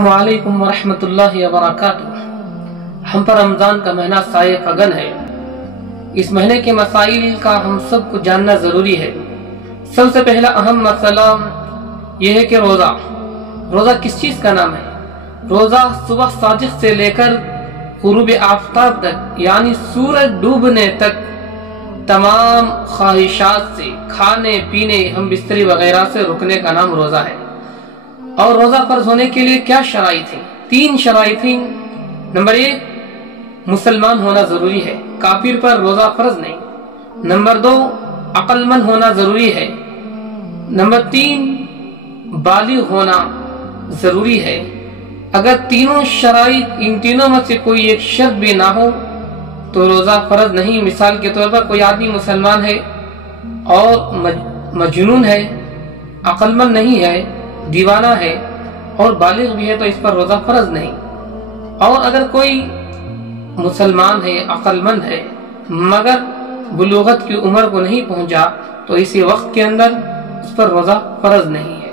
السلام علیکم ورحمۃ اللہ وبرکاتہ۔ ہم پر رمضان کا مہینہ سائے فگن ہے۔ اس مہینے کے مسائل کا ہم سب کو جاننا ضروری ہے۔ سب سے پہلا اہم مسئلہ یہ ہے کہ روزہ کس چیز کا نام ہے؟ روزہ صبح صادق سے لے کر غروب آفتاب تک یعنی سورج ڈوبنے تک تمام خواہشات سے، کھانے پینے، ہم بستری وغیرہ سے رکنے کا نام روزہ ہے۔ اور روزہ فرض ہونے کے لیے کیا شرائط ہیں؟ 3 شرائط ہیں۔ نمبر 1، مسلمان ہونا ضروری ہے، کافر پر روزہ فرض نہیں۔ نمبر 2، عقل مند ہونا ضروری ہے۔ نمبر 3، بالغ ہونا ضروری ہے۔ اگر تینوں شرائط، ان تینوں میں سے کوئی ایک شرط بھی نہ ہو تو روزہ فرض نہیں۔ مثال کے طور پر کوئی آدمی مسلمان ہے اور مجنون ہے، عقل مند نہیں ہے، دیوانہ ہے اور بالغ بھی ہے تو اس پر روزہ فرض نہیں۔ اور اگر کوئی مسلمان ہے، عقل مند ہے، مگر بلوغت کی عمر کو نہیں پہنچا تو اسی وقت کے اندر اس پر روزہ فرض نہیں ہے۔